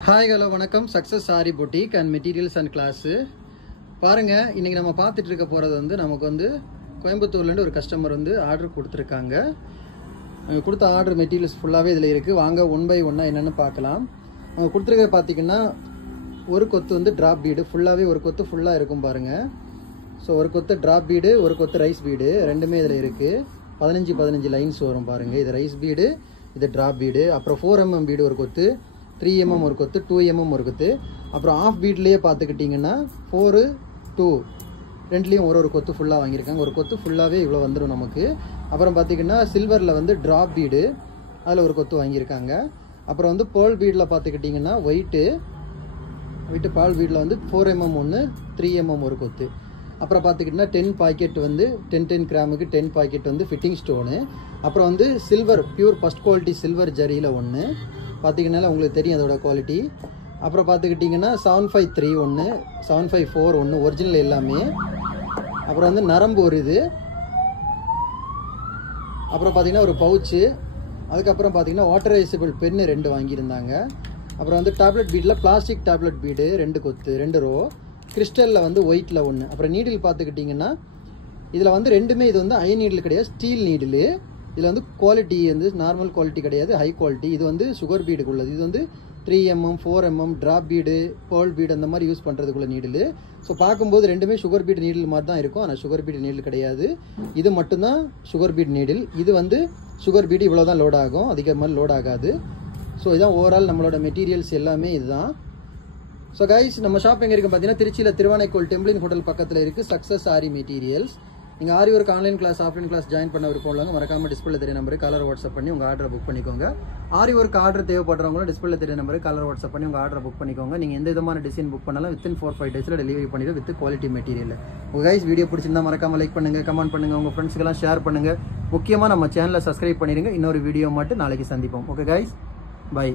Hi, hello, வணக்கம் Success Saree Boutique and Materials and Class. பாருங்க இன்னைக்கு நம்ம பார்த்துட்டு இருக்க போறது வந்து நமக்கு வந்து கோயம்புத்தூர்ல இருந்து ஒரு கஸ்டமர் வந்து ஆர்டர் கொடுத்திருக்காங்க. அவங்க கொடுத்த ஆர்டர் மெட்டீரியல்ஸ் ஃபுல்லாவே இதுல இருக்கு. வாங்க ஒன் பை ஒன்னா என்னன்னு பார்க்கலாம். அவங்க கொடுத்திருக்க பாத்தீங்கன்னா ஒரு கொத்து வந்து டிராப் பீடு ஃபுல்லாவே ஒரு கொத்து ஃபுல்லா இருக்கும் பாருங்க. சோ ஒரு கொத்து டிராப் பீடு ஒரு கொத்து ரைஸ் பீடு ரெண்டுமே இதுல இருக்கு. 15 லைன்ஸ் வரும் பாருங்க. இது ரைஸ் பீடு இது டிராப் பீடு அப்புறம் 4mm பீடு ஒரு கொத்து 3mm ஒரு கொத்து 2mm ஒரு கொத்து அப்புறம் ஆஃப் பீட்லயே பார்த்துக்கிட்டிங்கன்னா 4 2 ரெண்டுலயும் ஒரு கொத்து ஃபுல்லா வாங்கியிருக்காங்க. ஒரு கொத்து ஃபுல்லாவே இவ்வளவு வந்துடும் நமக்கு. அப்புறம் பார்த்தீங்கன்னா சில்வர்ல வந்து டிராப் பீடு அதில் ஒரு கொத்து வாங்கியிருக்காங்க. அப்புறம் வந்து பேர்ல் பீட்ல பார்த்துக்கிட்டிங்கன்னா ஒயிட்டு பால் பீட்ல வந்து 4mm ஒன்று 3mm ஒரு கொத்து. அப்புறம் பார்த்துக்கிட்டிங்கன்னா 10 பாக்கெட் வந்து 10 கிராமுக்கு 10 பாக்கெட் வந்து ஃபிட்டிங் ஸ்டோனு. அப்புறம் வந்து silver pure first quality silver ஜரியில் ஒன்று பார்த்தீங்கன்னா உங்களுக்கு தெரியும் அதோட குவாலிட்டி. அப்புறம் பார்த்துக்கிட்டிங்கன்னா 753 ஒன்று 754 ஒன்று ஒரிஜினல் எல்லாமே. அப்புறம் வந்து நரம்பு ஒரு இது. அப்புறம் பார்த்தீங்கன்னா ஒரு பவுச்சு. அதுக்கப்புறம் பார்த்தீங்கன்னா வாட்டரைசபிள் பென்னு 2 வாங்கியிருந்தாங்க. அப்புறம் வந்து டேப்லெட் பீடில் பிளாஸ்டிக் டேப்லெட் பீடு 2 கொத்து 2 ரோ கிறிஸ்டலில் வந்து ஒயிட்டில் ஒன்று. அப்புறம் நீடில் பார்த்துக்கிட்டிங்கன்னா இதில் வந்து ரெண்டுமே இது வந்து அயன் நீடில் கிடையாது ஸ்டீல் நீடில். இதில் வந்து குவாலிட்டி வந்து நார்மல் குவாலிட்டி கிடையாது ஹை குவாலிட்டி. இது வந்து சுகர் பீடுக்கு உள்ளது. இது வந்து 3mm 4mm drop bead pearl bead அந்த மாதிரி யூஸ் பண்ணுறதுக்குள்ள நீடில். ஸோ பார்க்கும்போது ரெண்டுமே சுகர் பீடு நீடில் மாதிரி தான் இருக்கும். ஆனால் சுகர் பீடு நீடில் கிடையாது. இது மட்டும்தான் சுகர் பீடு நீடில். இது வந்து சுகர் பீடு இவ்வளோ தான் லோட் ஆகும். அதிகமாக லோட் ஆகாது. ஸோ இதுதான் ஓவரால் நம்மளோட மெட்டீரியல்ஸ் எல்லாமே இதுதான். ஸோ கைஸ் நம்ம ஷாப் எங்கே இருக்குது பார்த்தீங்கன்னா திருச்சியில் திருவானைக்கோள் டெம்பிளின் ஹோட்டல் பக்கத்தில் இருக்குது சக்ஸஸ் சாரி மெட்டீரியல்ஸ். நீங்கள் aari work online class offline class join பண்ண விருப்பம் மறக்காம டிஸ்பிளே தெரிய நம்பருக்கு கலர் வாட்ஸ்அப் பண்ணி உங்கள் ஆர்டரை புக் பண்ணிக்கோங்க. ஆரி ஒர்க் ஆர்டர் தேவைப்படுறவங்களும் டிஸ்பிளே தெரிய நம்பருக்கு கலர் வாட்ஸ்அப் பண்ணி உங்கள் ஆர்டரை புக் பண்ணிக்கோங்க. நீங்கள் எந்த விதமான டிசைன் புக் பண்ணாலும் வித்தின் 4-5 டேஸில் டெலிவரி பண்ணிடுவோம் வித் குவாலிட்டி மெட்டீரியல். உங்கள் கைஸ் வீடியோ பிடிச்சிருந்தா மறக்காம லைக் பண்ணுங்கள் கமெண்ட் பண்ணுங்கள் உங்கள் ஃப்ரெண்ட்ஸ்க்கெல்லாம் ஷேர் பண்ணுங்கள். முக்கியமாக நம்ம சேனலை சப்ஸ்கிரைப் பண்ணிடுங்க. இன்னொரு வீடியோ மட்டும் நாளைக்கு சந்திப்போம். Okay guys bye.